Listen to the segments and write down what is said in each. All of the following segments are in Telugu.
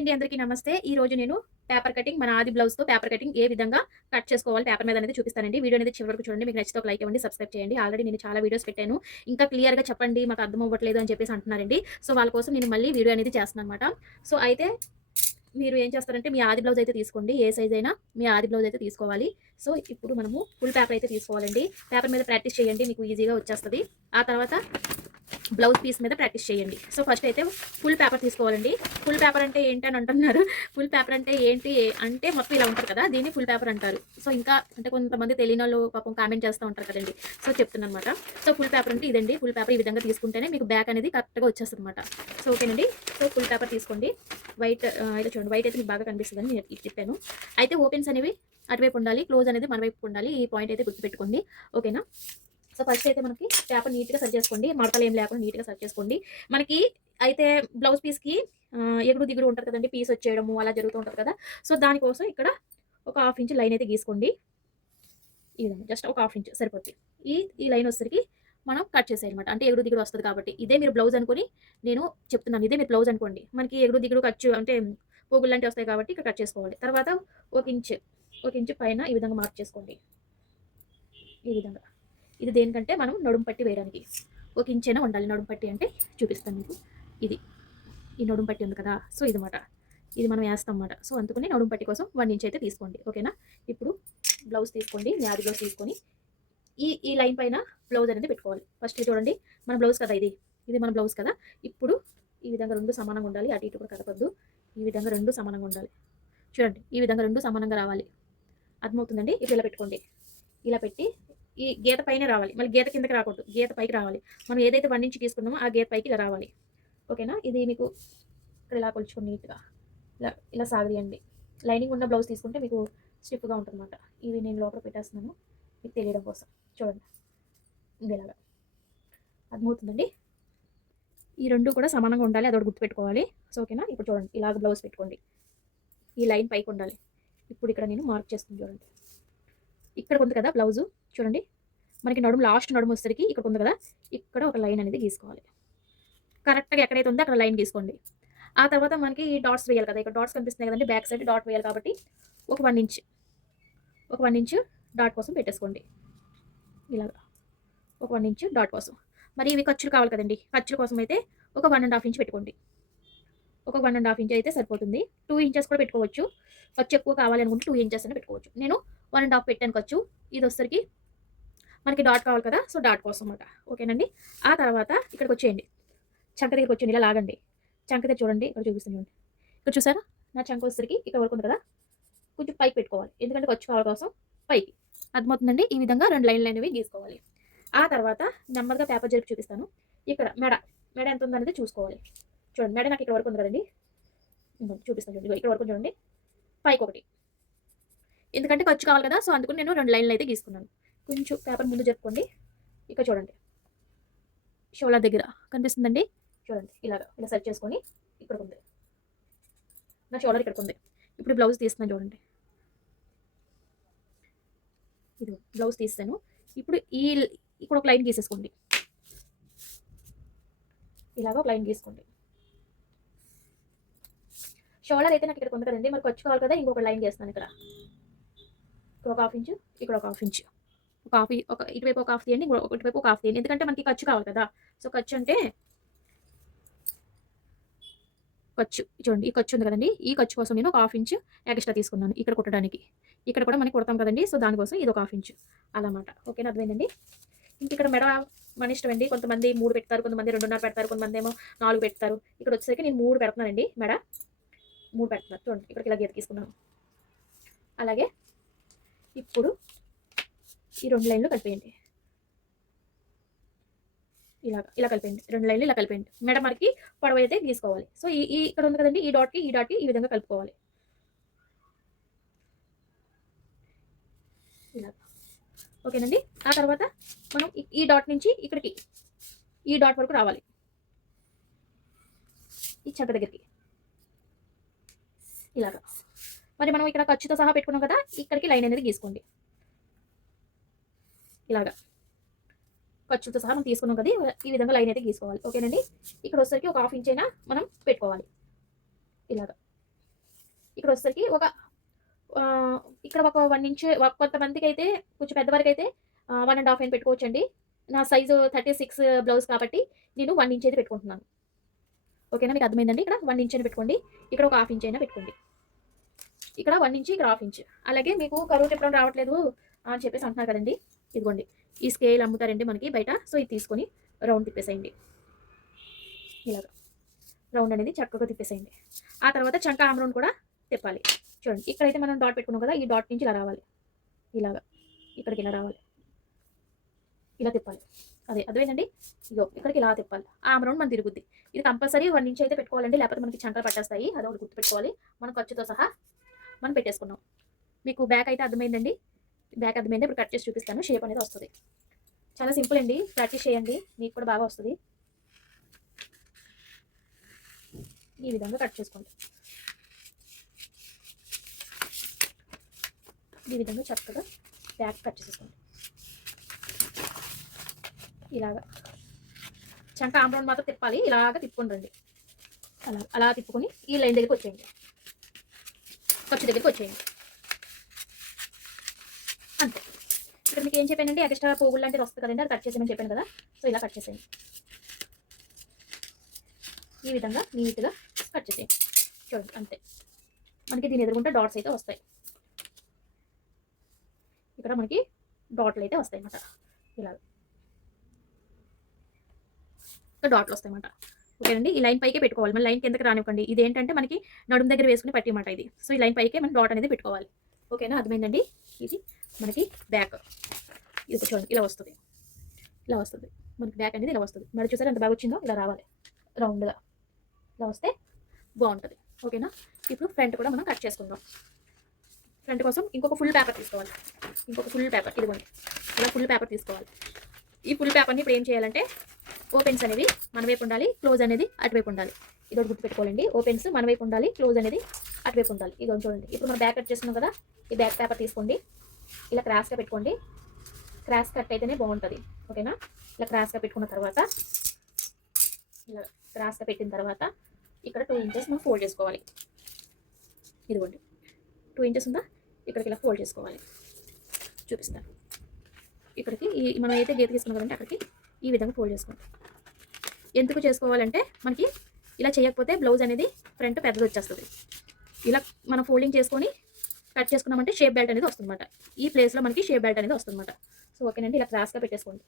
హాయ్ అండి, అందరికీ నమస్తే. ఈ రోజు నేను పేపర్ కటింగ్ మన ఆది బ్లౌజ్‌తో పేపర్ కటింగ్ ఏ విధంగా కట్ చేసుకోవాలి పేపర్ మీద అనేది చూపిస్తానండి. వీడియో అనేది చివరి వరకు చూడండి. మీకు నచ్చితే ఒక లైక్ ఇవ్వండి, సబ్స్క్రైబ్ చేయండి. ఆల్రెడీ నేను చాలా వీడియోస్ పెట్టాను. ఇంకా క్లియర్‌గా చెప్పండి, మాకు అర్థం అవ్వట్లేదు అని చెప్పేసి అంటున్నారండి. సో, వాళ్ళ కోసం నేను మళ్ళీ వీడియో అనేది చేస్తున్నానన్నమాట. సో, అయితే మీరు ఏం చేస్తారంటే మీ ఆది బ్లౌజ్ అయితే తీసుకోండి. ఏ సైజ్ అయినా మీ ఆది బ్లౌజ్ అయితే తీసుకోవాలి. సో, ఇప్పుడు మనము ఫుల్ పేపర్ అయితే తీసుకోవాలండి. పేపర్ మీద ప్రాక్టీస్ చేయండి, మీకు ఈజీగా వచ్చేస్తది. ఆ తర్వాత బ్లౌజ్ పీస్ మీద ప్రాక్టీస్ చేయండి. సో, ఫస్ట్ అయితే ఫుల్ పేపర్ తీసుకోవాలండి. ఫుల్ పేపర్ అంటే ఏంటి అని అంటున్నారు. ఫుల్ పేపర్ అంటే ఏంటి అంటే మొత్తం ఇలా ఉంటది కదా! దీన్ని ఫుల్ పేపర్ అంటారు. సో, ఇంకా అంటే కొంతమంది తెలియనోళ్ళు పాపం కామెంట్ చేస్తా ఉంటారు కదండీ! సో, చెప్తున్నానన్నమాట. సో, ఫుల్ పేపర్ అంటే ఇదండి. ఫుల్ పేపర్ ఈ విధంగా తీసుకుంటేనే మీకు బ్యాక్ అనేది కరెక్ట్‌గా వచ్చేస్తదన్నమాట. సో, ఓకేనండి. సో, ఫుల్ పేపర్ తీసుకోండి. వైట్ అయితే చూడండి. వైట్ అయితే మీకు బాగా కనిపిస్తదని నేను ఇది చెప్పాను. అయితే ఓపెన్స్ అనేవి అటువైపు ఉండాలి. క్లోజ్ అనేది మన వైపు ఉండాలి. ఈ పాయింట్ అయితే గుర్తుపెట్టుకోండి. ఓకేనా? సో, ఫస్ట్ అయితే మనకి పేపర్ నీట్‌గా సర్ద్ చేసుకోండి. మడతలు ఏం లేకుండా నీట్‌గా సర్ద్ చేసుకోండి. మనకి అయితే బ్లౌజ్ పీస్‌కి ఎగుడు దిగుడు ఉంటది కదండీ! పీస్ వచ్చేయడము అలా జరుగుతూ ఉంటది కదా! సో, దానికోసం ఇక్కడ ఒక హాఫ్ ఇంచ్ లైన్ అయితే గీసుకోండి. ఈ విధంగా జస్ట్ ఒక హాఫ్ ఇంచ్ సరిపోద్ది. ఈ ఈ లైన్ వచ్చేసరికి మనం కట్ చేసేయాలన్నమాట. అంటే ఎగుడు దిగుడు వస్తది కాబట్టి. ఇదే మీరు బ్లౌజ్ అనుకోని నేను చెప్తున్నాను. ఇదే మీరు బ్లౌజ్ అనుకోండి. మనకి ఎగుడు దిగుడు ఖర్చు అంటే పోగులు లాంటివి వస్తాయి కాబట్టి ఇక్కడ కట్ చేసుకోవాలి. తర్వాత ఒక ఇంచ్ పైన ఈ విధంగా మార్క్ చేసుకోండి. ఈ విధంగా. ఇది దేనికంటే మనం నడుము పట్టి వేయడానికి. ఒక ఇంచైనా ఉండాలి నడుము పట్టి అంటే చూపిస్తాను మీకు. ఇది. ఈ నడుము పట్టి ఉంది కదా! సో, ఇదన్నమాట. ఇది మనం ఏస్తాం మాట. సో, అందుకని నడుము పట్టి కోసం 1 ఇంచ్ అయితే తీసుకోండి. ఓకేనా? ఇప్పుడు బ్లౌజ్ తీసుకోండి. మ్యాది బ్లౌజ్ తీసుకొని ఈ లైన్ పైన బ్లౌజ్ అనేది పెట్టుకోవాలి. ఫస్ట్ చూడండి మన బ్లౌజ్ కదా ఇది. ఇది మన బ్లౌజ్ కదా! ఇప్పుడు ఈ విధంగా 2 సమానంగా ఉండాలి. అటు ఇటు కూడా కదపొద్దు. ఈ విధంగా 2 సమానంగా ఉండాలి. చూడండి ఈ విధంగా 2 సమానంగా రావాలి. అర్థమవుతుందండి? ఇప్పుడు ఇలా పెట్టుకోండి. ఇలా పెట్టి ఈ గీత పైనే రావాలి. మళ్ళీ గీత కిందకి రాకూడదు. గీత పైకి రావాలి. మనం ఏదైతే 1 ఇంచ్ తీసుకున్నామో ఆ గీత పైకి ఇలా రావాలి. ఓకేనా? ఇది మీకు ఇక్కడ ఇలా కొలుచుకోండి నీట్‌గా. ఇలా ఇలా సాగదీయండి. లైనింగ్ ఉన్న బ్లౌజ్ తీసుకుంటే మీకు స్టిఫ్‌గా ఉంటదన్నమాట. ఇవి నేను లోపల పెట్టేస్తున్నాను. మీకు తెలియడం కోసం. చూడండి. ఇలాగా. అర్థమవుతుందండి? ఈ 2 కూడా సమానంగా ఉండాలి. అదొకటి గుర్తుపెట్టుకోవాలి. సో, ఓకేనా? ఇప్పుడు చూడండి ఇలాగ బ్లౌజ్ పెట్టుకోండి. ఈ లైన్ పైకి ఉండాలి. ఇప్పుడు ఇక్కడ నేను మార్క్ చేస్తుంది చూడండి. ఇక్కడ ఉంది కదా బ్లౌజు చూడండి. మనకి నడుము లాస్ట్ నడుము వచ్చేసరికి ఇక్కడ ఉంది కదా! ఇక్కడ ఒక లైన్ అనేది గీసుకోవాలి. కరెక్ట్‌గా ఎక్కడైతే ఉందో అక్కడ లైన్ గీసుకోండి. ఆ తర్వాత మనకి డాట్స్ వేయాలి కదా! ఇక్కడ డాట్స్ కనిపిస్తున్నాయి కదండీ! బ్యాక్ సైడ్ డాట్ వేయాలి కాబట్టి ఒక 1 ఇంచ్, ఒక 1 ఇంచ్ డాట్ కోసం పెట్టేసుకోండి. ఇలాగా. ఒక 1 ఇంచ్ డాట్ కోసం. మరి ఇవి ఖర్చులు కావాలి కదండీ! ఖర్చుల కోసం అయితే ఒక 1 ½ ఇంచ్ పెట్టుకోండి. ఒక 1 ½ ఇంచ్ అయితే సరిపోతుంది. 2 ఇంచెస్ కూడా పెట్టుకోవచ్చు. ఖర్చు ఎక్కువ కావాలి అనుకుంటే 2 ఇంచెస్ అయినా పెట్టుకోవచ్చు. నేను 1 ½ పెట్టాను ఖర్చు. ఇదొచ్చేసరికి మనకి డాట్ కావాలి కదా! సో, డాట్ కోసం అన్నమాట. ఓకేనండి. ఆ తర్వాత ఇక్కడికొచ్చేయండి. చంక దగ్గరికొచ్చేయండి. ఇలా లాగండి. చంక దగ్గర చూడండి. ఇక్కడ చూపిస్తాను చూడండి. ఇక్కడ చూసారా? నా చంక వచ్చేసరికి ఇక్కడ వరకు ఉంది కదా! కొంచెం పైకి పెట్టుకోవాలి. ఎందుకంటే ఖర్చు కావాలి కోసం పైకి. అర్థమవుతుందండి? ఈ విధంగా 2 లైన్‌లనేవి గీసుకోవాలి. ఆ తర్వాత నెమ్మదిగా పేపర్ జరిపి చూపిస్తాను. ఇక్కడ మెడ ఎంత ఉందనేది చూసుకోవాలి. చూడండి మెడ నాకు ఇక్కడ వరకు ఉంది కదండీ! ఇదిగోండి చూపిస్తాను చూడండి. ఇదిగో ఇక్కడ వరకు చూడండి. పైకొకటి. ఎందుకంటే ఖర్చు కావాలి కదా! సో, అందుకని నేను 2 లైన్‌లయితే గీసుకున్నాను. కొంచెం పేపర్ ముందు జరుపుకోండి. ఇక్కడ చూడండి. షోల్డర్ దగ్గర కనిపిస్తుందండి? చూడండి ఇలాగ. ఇలా సెట్ చేసుకొని ఇక్కడికుంది. నా షోల్డర్ ఇక్కడికుంది. ఇప్పుడు బ్లౌజ్ తీస్తున్నాను చూడండి. ఇదిగో బ్లౌజ్ తీసేసాను. ఇప్పుడు ఇక్కడ ఒక లైన్ గీసేసుకోండి. ఇలాగ ఒక లైన్ గీసుకోండి. షోల్డర్ అయితే నాకు ఇక్కడికి ఉంది కదండీ! మరి ఖర్చు కావాలి కదా! ఇంకొక లైన్ గీస్తున్నాను ఇక్కడ. ఇక్కడ ఒక హాఫ్ ఇంచు, ఇక్కడ ఒక హాఫ్ ఇంచు. ఒక ఇటువైపు ఒక హాఫ్ తీయండి. ఇటువైపు ఒక హాఫ్ తీయండి. ఎందుకంటే మనకి ఖర్చు కావాలి కదా! సో, ఖర్చు అంటే ఖర్చు చూడండి. ఈ ఖర్చు ఉంది కదండీ! ఈ ఖర్చు కోసం నేను ఒక హాఫ్ ఇంచ్ ఎక్స్‌ట్రా తీసుకున్నాను ఇక్కడ కుట్టడానికి. ఇక్కడ కూడా మనకి కుడతాం కదండీ! సో, దానికోసం ఇది ఒక హాఫ్ ఇంచ్ అలామాట. ఓకేనా? అర్థమైందండి? ఇంక ఇక్కడ మెడ మన ఇష్టం అండి. కొంతమంది 3 పెడతారు. కొంతమంది 2.5 పెడతారు. కొంతమందేమో 4 పెడతారు. ఇక్కడ వచ్చేసరికి నేను 3 పెడుతున్నానండి మెడ. 3 పెడుతున్నాను. చూడండి ఇక్కడికి ఇలా గీత గీసుకున్నాను. అలాగే ఇప్పుడు ఈ 2 లైన్‌లు కలిపేయండి. ఇలా కలిపేయండి. 2 లైన్‌లు ఇలా కలిపేయండి. మెడ మనకి పొడవైతే గీసుకోవాలి. సో, ఈ ఈ ఇక్కడ ఉంది కదండీ! ఈ డాట్‌కి ఈ విధంగా కలుపుకోవాలి. ఇలాగ. ఓకేనండి. ఆ తర్వాత మనం ఈ డాట్ నుంచి ఇక్కడికి ఈ డాట్ వరకు రావాలి. ఈ చంక దగ్గరికి. ఇలాగ. మరి మనం ఇక్కడ ఖర్చుతో సహా పెట్టుకున్నాం కదా! ఇక్కడికి లైన్ అనేది గీసుకోండి. ఇలాగ. ఖర్చుతో సహా మనం తీసుకున్నాం కదా! ఈ విధంగా లైన్ అయితే గీసుకోవాలి. ఓకేనండి. ఇక్కడ వచ్చేసరికి ఒక హాఫ్ ఇంచ్ అయినా మనం పెట్టుకోవాలి. ఇలాగ. ఇక్కడ వచ్చేసరికి ఒక ఇక్కడ ఒక 1 ఇంచ్ కొంతమందికైతే కొంచెం పెద్దవారికైతే 1½ అని పెట్టుకోవచ్చండి. నా సైజు 36 బ్లౌజ్ కాబట్టి నేను 1 ఇంచ్ అయితే పెట్టుకుంటున్నాను. ఓకేనా, మీకు అర్థమైందండి. ఇక్కడ 1 ఇంచ్ అని పెట్టుకోండి, ఇక్కడ ఒక ½ ఇంచ్ అయినా పెట్టుకోండి. ఇక్కడ 1 ఇంచ్, ఇక్కడ ½ ఇంచ్. అలాగే మీకు కరువు తిప్పడం రావట్లేదు అని చెప్పేసి అంటున్నారు కదండి, ఇదిగోండి ఈ స్కేల్ అమ్ముతారండి మనకి బయట. సో ఇది తీసుకొని రౌండ్ తిప్పేసేయండి. ఇలాగ రౌండ్ అనేది చక్కగా తిప్పేసేయండి. ఆ తర్వాత చంక ఆమ్ రౌండ్ కూడా తిప్పాలి. చూడండి, ఇక్కడైతే మనం డాట్ పెట్టుకున్నాం కదా, ఈ డాట్ నుంచి ఇలా రావాలి, ఇలాగా ఇక్కడికి ఇలా రావాలి, ఇలా తిప్పాలి. అదే అర్థమైందండి. ఇగో ఇక్కడికి ఇలా తిప్పాలి. ఆమ్ రౌండ్ మనం తిరుగుద్ది. ఇది కంపల్సరీ 1 ఇంచ్ అయితే పెట్టుకోవాలండి, లేకపోతే మనకి చంకలు పట్టేస్తాయి. అది ఒకటి గుర్తుపెట్టుకోవాలి. మనం ఖర్చుతో సహా మనం పెట్టేసుకున్నాం. మీకు బ్యాక్ అయితే అర్థమైందండి. బ్యాక్ అర్థమైంది. ఇప్పుడు కట్ చేసి చూపిస్తాను. షేప్ అనేది వస్తుంది. చాలా సింపుల్ అండి, ప్రాక్టీస్ చేయండి, మీకు కూడా బాగా వస్తుంది. ఈ విధంగా కట్ చేసుకోండి. ఈ విధంగా చక్కగా బ్యాక్ కట్ చేసేసుకోండి. ఇలాగా చంక ఆమ్ రౌండ్ మాత్రం తిప్పాలి. ఇలాగ తిప్పుకొని రండి. అలా తిప్పుకొని ఈ లైన్ దగ్గరికి వచ్చేయండి, ఖర్చు దగ్గరికి వచ్చేయండి. అంతే. ఇక్కడ మీకు ఏం చెప్పానండి, ఎక్స్ట్రా పోగులు లాంటిది వస్తుంది కదండి, అది కట్ చేసేయమని చెప్పాను కదా. సో ఇలా కట్ చేసేయండి. ఈ విధంగా నీట్గా కట్ చేసేయండి. చూడండి, అంతే. మనకి దీని ఎదురుకుంటే డాట్స్ అయితే వస్తాయి. ఇక్కడ మనకి డాట్లు అయితే వస్తాయి అన్నమాట. ఇలా డాట్లు వస్తాయి అన్నమాట. ఓకేనండి, ఈ లైన్ పైకే పెట్టుకోవాలి. మన లైన్ కిందకి రానివ్వండి. ఇది ఏంటంటే మనకి నడుము దగ్గర వేసుకుని పట్టి అన్నమాట ఇది. సో ఈ లైన్ పైకే మనం డాట్ అనేది పెట్టుకోవాలి. ఓకేనా, అర్థమైందండి. ఇది మనకి బ్యాక్. ఇది చూడండి, ఇలా వస్తుంది, ఇలా వస్తుంది మనకి బ్యాక్ అనేది. ఇలా వస్తుంది. మరి చూసారా ఎంత బాగా వచ్చిందో. ఇలా రావాలి రౌండ్గా, ఇలా వస్తే బాగుంటుంది. ఓకేనా, ఇప్పుడు ఫ్రంట్ కూడా మనం కట్ చేసుకుందాం. ఫ్రంట్ కోసం ఇంకొక ఫుల్ పేపర్ తీసుకోవాలి. ఇంకొక ఫుల్ పేపర్, ఇదిగోండి ఇలా ఫుల్ పేపర్ తీసుకోవాలి. ఈ ఫుల్ పేపర్ని ఇప్పుడు ఏం చేయాలంటే, ఓపెన్స్ అనేవి మన వైపు ఉండాలి, క్లోజ్ అనేది అటువైపు ఉండాలి. ఇదొకటి గుర్తుపెట్టుకోవాలండి. ఓపెన్స్ మన వైపు ఉండాలి, క్లోజ్ అనేది అటువైపు ఉండాలి. ఇదో చూడండి, ఇప్పుడు మనం బ్యాక్ కట్ చేస్తున్నాం కదా, ఈ బ్యాక్ పేపర్ తీసుకోండి. ఇలా క్రాస్గా పెట్టుకోండి. క్రాస్ కట్ అయితేనే బాగుంటుంది. ఓకేనా, ఇలా క్రాస్గా పెట్టుకున్న తర్వాత, ఇలా క్రాస్గా పెట్టిన తర్వాత ఇక్కడ 2 ఇంచెస్ మనం ఫోల్డ్ చేసుకోవాలి. ఇదిగోండి 2 ఇంచెస్ ఉందా, ఇక్కడికి ఇలా ఫోల్డ్ చేసుకోవాలి. చూపిస్తాను. ఇక్కడికి మనం అయితే గీత తీసుకున్నాం కదంటే అక్కడికి ఈ విధంగా ఫోల్డ్ చేసుకోండి. ఎందుకు చేసుకోవాలంటే మనకి ఇలా చేయకపోతే బ్లౌజ్ అనేది ఫ్రంట్ పెద్దది వచ్చేస్తుంది. ఇలా మనం ఫోల్డింగ్ చేసుకొని కట్ చేసుకున్నామంటే షేప్ బెల్ట్ అనేది వస్తుందన్నమాట. ఈ ప్లేస్లో మనకి షేప్ బెల్ట్ అనేది వస్తుందన్నమాట. సో ఓకేనండి, ఇలా క్రాస్గా పెట్టేసుకోండి.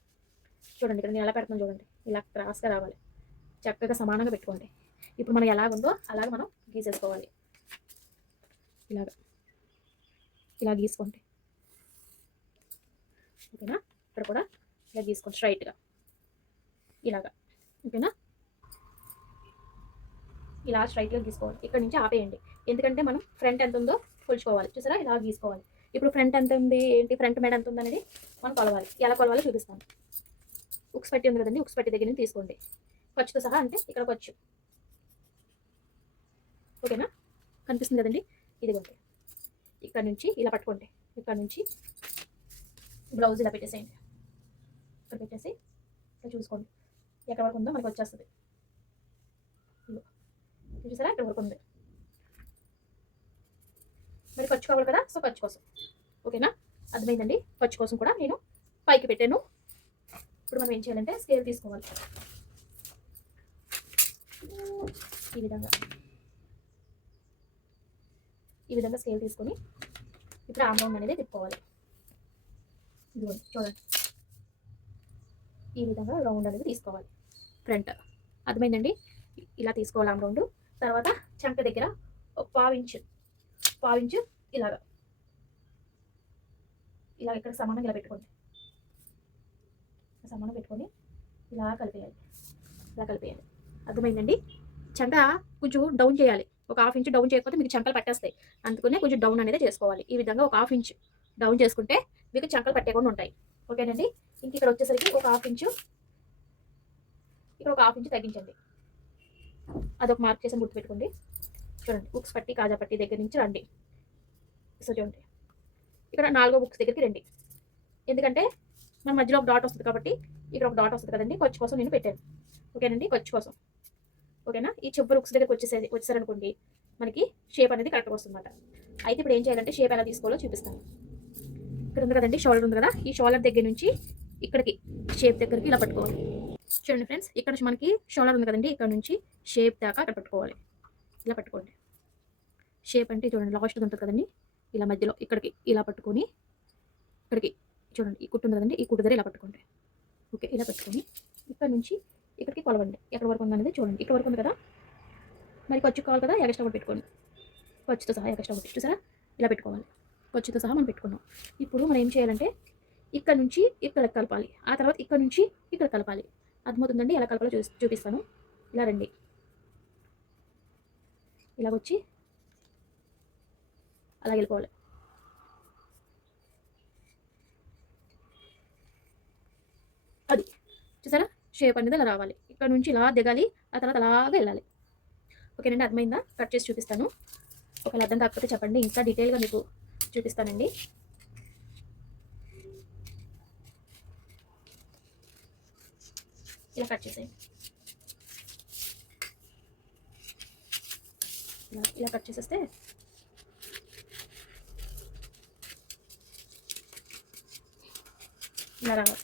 చూడండి, ఇక్కడ నేను ఎలా పెడుతున్నాను చూడండి, ఇలా క్రాస్గా రావాలి. చక్కగా సమానంగా పెట్టుకోండి. ఇప్పుడు మనం ఎలాగుందో అలాగ మనం గీసేసుకోవాలి. ఇలా గీసుకోండి. ఓకేనా, ఇక్కడ కూడా ఇలా గీసుకోండి స్ట్రైట్గా ఇలాగా. ఓకేనా, ఇలా స్ట్రైట్గా గీసుకోవాలి. ఇక్కడ నుంచి ఆపేయండి, ఎందుకంటే మనం ఫ్రంట్ ఎంత ఉందో కొలుచుకోవాలి. చూసారా, ఇలా గీసుకోవాలి. ఇప్పుడు ఫ్రంట్ ఎంత ఉంది ఏంటి, ఫ్రంట్ మెడ ఎంత ఉంది అనేది మనం కొలవాలి. ఎలా కొలవాలో చూపిస్తాను. ఉక్స్ పట్టి ఉంది కదండి, ఉక్స్ పట్టి దగ్గర నుంచి తీసుకోండి, ఖర్చుతో సహా. అంటే ఇక్కడ ఖర్చు. ఓకేనా, కనిపిస్తుంది కదండి, ఇదిగోండి. ఇక్కడ నుంచి ఇలా పట్టుకోండి, ఇక్కడ నుంచి బ్లౌజ్ ఇలా పెట్టేసేయండి. ఇక్కడ పెట్టేసి ఇక్కడ చూసుకోండి ఎక్కడ వరకు ఉందో మనకు వచ్చేస్తుంది. చూసారా, ఇక్కడ వరకు ఉంది. మరి ఖర్చు కావాలి కదా, సో ఖర్చు కోసం. ఓకేనా, అర్థమైందండి. ఖర్చు కోసం కూడా నేను పైకి పెట్టాను. ఇప్పుడు మనం ఏం చేయాలంటే స్కేల్ తీసుకోవాలి. ఈ విధంగా స్కేల్ తీసుకొని ఇప్పుడు ఆమ్ రౌండ్ అనేది తిప్పుకోవాలి. ఇదిగోండి చూడండి, ఈ విధంగా రౌండ్ అనేది తీసుకోవాలి ఫ్రంట్. అర్థమైందండి. ఇలా తీసుకోవాలి ఆమ్ రౌండ్. తర్వాత చంక దగ్గర ఒక పావు ఇంచు ఇలాగా ఇక్కడ సమానంగా ఇలా పెట్టుకోండి. సమానం పెట్టుకొని ఇలా కలిపేయాలి. అర్థమైందండి. చంక కొంచెం డౌన్ చేయాలి. ఒక ½ ఇంచ్ డౌన్ చేయకపోతే మీకు చంకలు పట్టేస్తాయి. అందుకనే కొంచెం డౌన్ అనేది చేసుకోవాలి. ఈ విధంగా ఒక ½ ఇంచ్ డౌన్ చేసుకుంటే మీకు చంకలు పట్టేకుండా ఉంటాయి. ఓకేనండి. ఇంక ఇక్కడ వచ్చేసరికి ఒక ½ ఇంచు, ఇక్కడ ఒక ½ ఇంచు తగ్గించండి. అదొక మార్క్ చేసి గుర్తుపెట్టుకోండి. చూడండి, బుక్స్ పట్టి కాజా పట్టి దగ్గర నుంచి రండి. సో చూడండి, ఇక్కడ 4వ బుక్స్ దగ్గరికి రండి. ఎందుకంటే మన మధ్యలో ఒక డాట్ వస్తుంది కాబట్టి ఇక్కడ ఒక డాట్ వస్తుంది కదండి, ఖర్చు కోసం నేను పెట్టాను. ఓకేనండి, ఖర్చు కోసం. ఓకేనా, ఈ చివరి బుక్స్ దగ్గరికి వచ్చేసారనుకోండి మనకి షేప్ అనేది కరెక్ట్గా వస్తుంది అన్నమాట. అయితే ఇప్పుడు ఏం చేయాలంటే షేప్ ఎలా తీసుకోవాలో చూపిస్తాను. ఇక్కడ ఉంది కదండి షోల్డర్ ఉంది కదా, ఈ షోల్డర్ దగ్గర నుంచి ఇక్కడికి షేప్ దగ్గరికి ఇలా పట్టుకోవాలి. చూడండి ఫ్రెండ్స్, ఇక్కడ నుంచి మనకి షోల్డర్ ఉంది కదండి, ఇక్కడ నుంచి షేప్ దాకా అక్కడ పట్టుకోవాలి. ఇలా పట్టుకోండి. షేప్ అంటే చూడండి లాస్ట్ ఉంటుంది కదండి, ఇలా మధ్యలో ఇక్కడికి ఇలా పట్టుకొని ఇక్కడికి చూడండి ఈ కుట్టు ఉంది కదండి, ఈ కుట్టు దగ్గర ఇలా పట్టుకోండి. ఓకే, ఇలా పెట్టుకొని ఇక్కడ నుంచి ఇక్కడికి కొలవండి. ఎక్కడ వరకు ఉందనేది చూడండి. ఇక్కడ వరకు ఉంది కదా, మరి ఖర్చు కావాలి కదా, ఎగస్ట్రా కూడా పెట్టుకోండి. ఖర్చుతో సహా ఎగస్ట్రా కూడా చూసారా, ఇలా పెట్టుకోవాలి. ఖర్చుతో సహా మనం పెట్టుకున్నాం. ఇప్పుడు మనం ఏం చేయాలంటే ఇక్కడ నుంచి ఇక్కడ కలపాలి, ఆ తర్వాత ఇక్కడ నుంచి ఇక్కడ కలపాలి. అర్థమవుతుందండి ఎలా కలపాలో చూపిస్తాను. ఇలా రండి, ఇలా వచ్చి అలా వెళ్ళిపోవాలి. అది చూసారా, షేప్ అనేది అలా రావాలి. ఇక్కడ నుంచి ఇలా దిగాలి, ఆ తర్వాత అలాగా వెళ్ళాలి. ఓకేనండి, అర్థమైందా? కట్ చేసి చూపిస్తాను. ఒకవేళ అర్థం కాకపోతే చెప్పండి, ఇంకా డీటెయిల్గా మీకు చూపిస్తానండి. ఇలా కట్ చేసేయండి. ఇలా కట్ చేసేస్తే ఇలా రావాలి.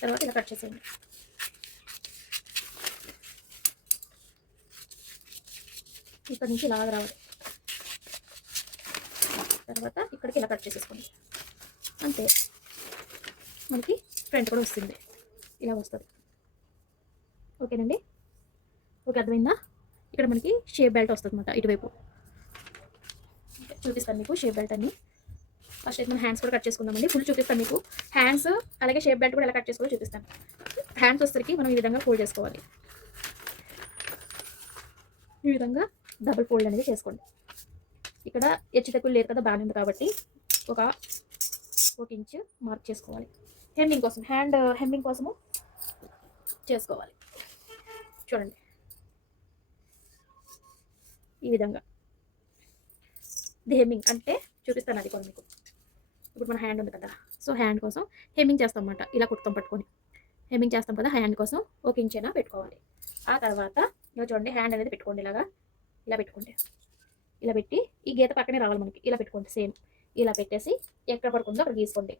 తర్వాత ఇలా కట్ చేసేయండి. ఇక్కడ నుంచి ఇలా రావాలి. తర్వాత ఇక్కడికి ఇలా కట్ చేసేసుకోండి. అంతే, మనకి ఫ్రంట్ కూడా వస్తుంది, ఇలా వస్తుంది. ఓకేనండి, ఓకే అర్థమైందా? ఇక్కడ మనకి షేప్ బెల్ట్ వస్తుంది అన్నమాట ఇటువైపు. చూపిస్తాను మీకు షేప్ బెల్ట్ అన్ని. ఫస్ట్ అయితే మనం హ్యాండ్స్ కూడా కట్ చేసుకుందామండి. ఫుల్ చూపిస్తాను మీకు. హ్యాండ్స్ అలాగే షేప్ బెల్ట్ కూడా ఎలా కట్ చేసుకోవాలో చూపిస్తాను. హ్యాండ్స్ వచ్చేసరికి మనం ఈ విధంగా ఫోల్డ్ చేసుకోవాలి. ఈ విధంగా డబుల్ ఫోల్డ్ అనేది చేసుకోండి. ఇక్కడ హెచ్చు తక్కువ లేదు కదా, బాగానే ఉంది కాబట్టి ఒక ఇంచు మార్క్ చేసుకోవాలి. హెమ్మింగ్ కోసం, హ్యాండ్ హెమ్మింగ్ కోసము చేసుకోవాలి. చూడండి ఈ విధంగా. ఇది హెమ్మింగ్ అంటే చూపిస్తాను అది కూడా మీకు. ఇప్పుడు మన హ్యాండ్ ఉంది కదా, సో హ్యాండ్ కోసం హెమ్మింగ్ చేస్తాం అన్నమాట. ఇలా కుర్తం పట్టుకొని హెమ్మింగ్ చేస్తాం కదా, హ్యాండ్ కోసం ఒక ఇంచైనా పెట్టుకోవాలి. ఆ తర్వాత ఇలా చూడండి, హ్యాండ్ అనేది పెట్టుకోండి. ఇలా పెట్టుకోండి. ఇలా పెట్టి ఈ గీత పక్కనే రావాలి మనకి. ఇలా పెట్టుకోండి సేమ్. ఇలా పెట్టేసి ఎక్కడ వరకు ఉందో అక్కడ గీసుకోండి.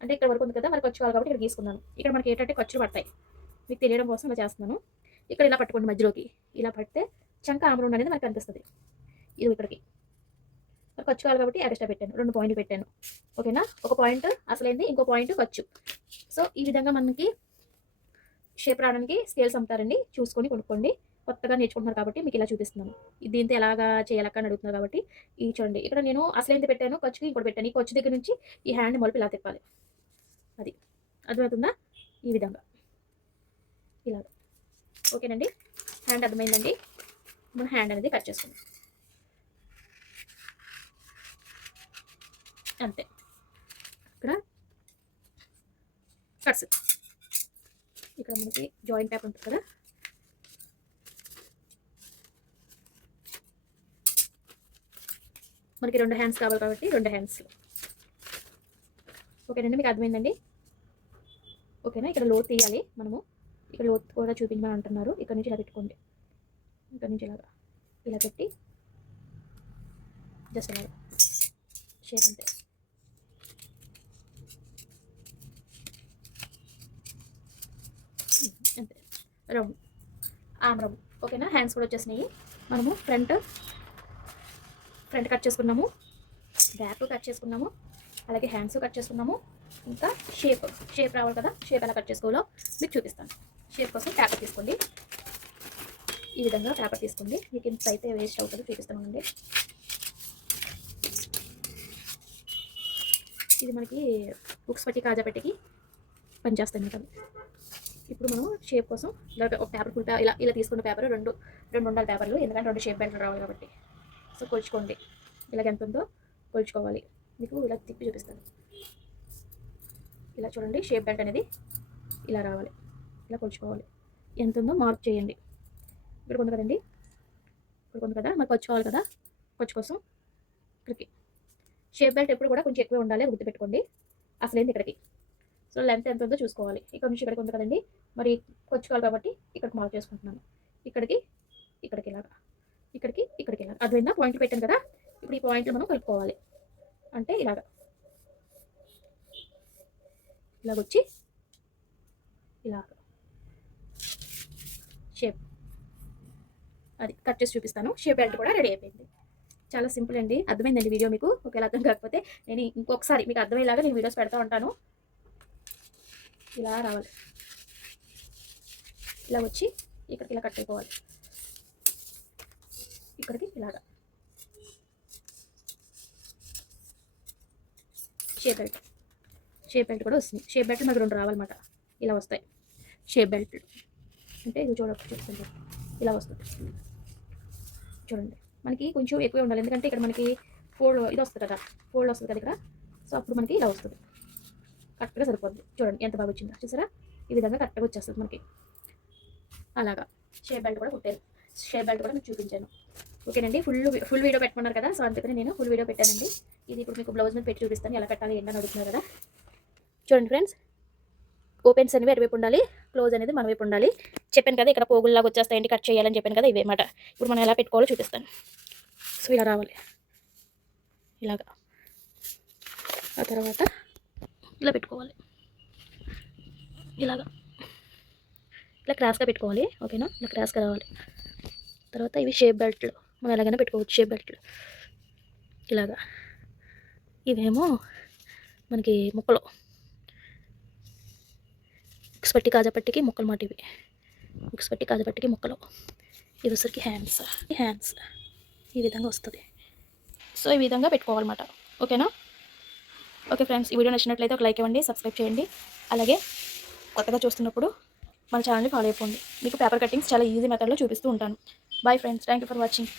అంటే ఇక్కడ వరకు ఉంది కదా, మరి ఖర్చు కావాలి కాబట్టి ఇక్కడ గీసుకున్నాను. ఇక్కడ మనకి ఏంటంటే ఖర్చులు పడతాయి, మీకు తెలియడం కోసం ఇలా చేస్తున్నాను. ఇక్కడ ఇలా పట్టుకోండి మధ్యలోకి. ఇలా పడితే చంక ఆమరౌండ్ అనేది మనకు కనిపిస్తుంది. ఇది ఇక్కడికి ఖర్చు కావాలి కాబట్టి ఎక్స్ట్రా పెట్టాను, 2 పాయింట్లు పెట్టాను. ఓకేనా, ఒక పాయింట్ అసలైంది, ఇంకో పాయింట్ ఖర్చు. సో ఈ విధంగా మనకి షేప్ రావడానికి స్కేల్స్ అమ్ముతారండి, చూసుకొని కొనుక్కోండి. కొత్తగా నేర్చుకుంటున్నారు కాబట్టి మీకు ఇలా చూపిస్తున్నాను. దీంతో ఎలాగా చేయాలక్క అని అడుగుతున్నారు కాబట్టి ఇది చూడండి. ఇక్కడ నేను అసలైంది పెట్టాను, ఖర్చుకి ఇంకోటి పెట్టాను. ఈ ఖర్చు దగ్గర నుంచి ఈ హ్యాండ్ మలుపు ఇలా తిప్పాలి. అది అర్థమవుతుందా? ఈ విధంగా ఇలాగ. ఓకేనండి, హ్యాండ్ అర్థమైందండి. మనం హ్యాండ్ అనేది కట్ చేసుకుందాం. అంతే. ఇక్కడ కట్స్, ఇక్కడ మనకి జాయింట్ పేపర్ ఉంటుంది కదా, మనకి 2 హ్యాండ్స్ కావాలి కాబట్టి 2 హ్యాండ్స్. ఓకేనండి, మీకు అర్థమైందండి. ఓకేనా, ఇక్కడ లోతు తీయాలి మనము. ఇక్కడ లోతు కూడా చూపించమని అంటున్నారు. ఇక్కడ నుంచి ఇలా పెట్టుకోండి. ఇక్కడ నుంచి ఇలా పెట్టి జస్ట్ ఇలా షేప్ అంతే. అంతే, రౌండ్ ఆమ్ రౌండ్. ఓకేనా, హ్యాండ్స్ కూడా వచ్చేసినాయి. మనము ఫ్రంట్ కట్ చేసుకున్నాము, బ్యాక్ కట్ చేసుకున్నాము, అలాగే హ్యాండ్స్ కట్ చేసుకున్నాము. ఇంకా షేప్ రావాలి కదా, షేప్ ఎలా కట్ చేసుకోవాలో మీకు చూపిస్తాను. షేప్ కోసం పేపర్ తీసుకోండి. ఈ విధంగా పేపర్ తీసుకోండి. మీకు ఇంత అయితే వేస్ట్ అవుతుంది, చూపిస్తామండి. ఇది మనకి బుక్స్ పట్టి కాజా పెట్టికి పనిచేస్తాయి కదా. ఇప్పుడు మనం షేప్ కోసం ఒక పేపర్ ఫుల్ ఇలా తీసుకున్న పేపర్ రెండు ఉండాలి పేపర్లు, ఎందుకంటే 2 షేప్ బెల్ట్లు రావాలి కాబట్టి. సో కొలుచుకోండి, ఇలాగ ఎంత ఉందో కొలుచుకోవాలి. మీకు ఇలా తిప్పి చూపిస్తాను. ఇలా చూడండి, షేప్ బెల్ట్ అనేది ఇలా రావాలి, ఇలా కొలుచుకోవాలి. ఎంత ఉందో మార్క్ చేయండి. ఇక్కడ ఉంది కదండి, ఇక్కడ ఉంది కదా, మరి కొలుచుకోవాలి కదా. కొచ్చు కోసం ఇక్కడికి షేప్ బెల్ట్ ఎప్పుడు కూడా కొంచెం ఎక్కువే ఉండాలి, గుర్తుపెట్టుకోండి. అసలేంది ఇక్కడికి. సో లెంత్ ఎంత ఉందో చూసుకోవాలి. ఇక్కడ నుంచి ఇక్కడికి ఉంది కదండి, మరి కొచ్చుకోవాలి కాబట్టి ఇక్కడికి మార్క్ చేసుకుంటున్నాను. ఇక్కడికి ఇలాగా ఇక్కడికి ఇక్కడికి ఇలా అర్థమైందా? పాయింట్లు పెట్టాను కదా, ఇప్పుడు ఈ పాయింట్లు మనం కలుపుకోవాలి. అంటే ఇలాగొచ్చి ఇలాగ షేప్ అది కట్ చేసి చూపిస్తాను. షేప్ బెల్ట్ కూడా రెడీ అయిపోయింది. చాలా సింపుల్ అండి. అర్థమైందండి వీడియో మీకు? ఒకవేళ అర్థం కాకపోతే నేను ఇంకొకసారి మీకు అర్థమయ్యేలాగా నేను వీడియోస్ పెడతా ఉంటాను. ఇలా రావాలి, ఇలా వచ్చి ఇక్కడికి ఇలా కట్ అయిపోవాలి, ఇక్కడికి ఇలాగా షేప్ బెల్ట్ కూడా వస్తుంది. షేప్ బెల్ట్ నాకు 2 రావాలన్నమాట. ఇలా వస్తాయి షేప్ బెల్ట్. అంటే ఇది చూపిస్తుంది, ఇలా వస్తుంది. చూడండి, మనకి కొంచెం ఎక్కువే ఉండాలి, ఎందుకంటే ఇక్కడ మనకి ఫోల్డ్ ఇది వస్తుంది కదా, ఫోల్డ్ వస్తుంది కదా ఇక్కడ. సో అప్పుడు మనకి ఇలా వస్తుంది, కరెక్ట్గా సరిపోద్ది. చూడండి ఎంత బాగా వచ్చిందో, చూసారా? ఈ విధంగా కరెక్ట్గా వచ్చేస్తుంది మనకి. అలాగా షేప్ బెల్ట్ కూడా కుట్టాను. షేప్ బెల్ట్ కూడా మీకు చూపించాను. ఓకేనండి, ఫుల్ వీడియో పెట్టుకున్నారు కదా, సో అందుకని నేను ఫుల్ వీడియో పెట్టానండి. ఇది ఇప్పుడు మీకు బ్లౌజ్ మీద పెట్టి చూపిస్తాను, ఎలా పెట్టాలి ఏంటని అడుగుతున్నారు కదా. చూడండి ఫ్రెండ్స్, ఓపెన్స్ అనేవి ఎటువైపు ఉండాలి, క్లోజ్ అనేది మన వైపు ఉండాలి. చెప్పాను కదా ఇక్కడ పోగుల్లాగా వచ్చేస్తాయండి, కట్ చేయాలని చెప్పాను కదా, ఇవే మాట. ఇప్పుడు మనం ఎలా పెట్టుకోవాలో చూపిస్తాను. సో ఇలా రావాలి, ఇలాగా. ఆ తర్వాత ఇలా పెట్టుకోవాలి, ఇలాగా ఇలా క్రాస్గా పెట్టుకోవాలి. ఓకేనా? ఇలా క్రాస్గా రావాలి. తర్వాత ఇవి షేప్ బెల్ట్లు, మనం ఎలాగైనా పెట్టుకోవచ్చు షేప్ బెల్ట్లు ఇలాగా. ఇవేమో మనకి ముక్కలు, మిక్స్ పట్టి కాజాపట్టికి ముక్కలు మాట. ఇవి మిక్స్ పట్టి కాజాపట్టికి ముక్కలు. ఇవి వచ్చరికి హ్యాండ్స్ ఈ విధంగా వస్తుంది. సో ఈ విధంగా పెట్టుకోవాలన్నమాట. ఓకేనా? ఓకే ఫ్రెండ్స్, ఈ వీడియో నచ్చినట్లయితే ఒక లైక్ ఇవ్వండి, సబ్స్క్రైబ్ చేయండి. అలాగే కొత్తగా చూస్తున్నప్పుడు మన ఛానల్ని ఫాలో అయిపోండి. మీకు పేపర్ కటింగ్స్ చాలా ఈజీ మెథడ్లో చూపిస్తూ ఉంటాను. Bye friends, thank you for watching.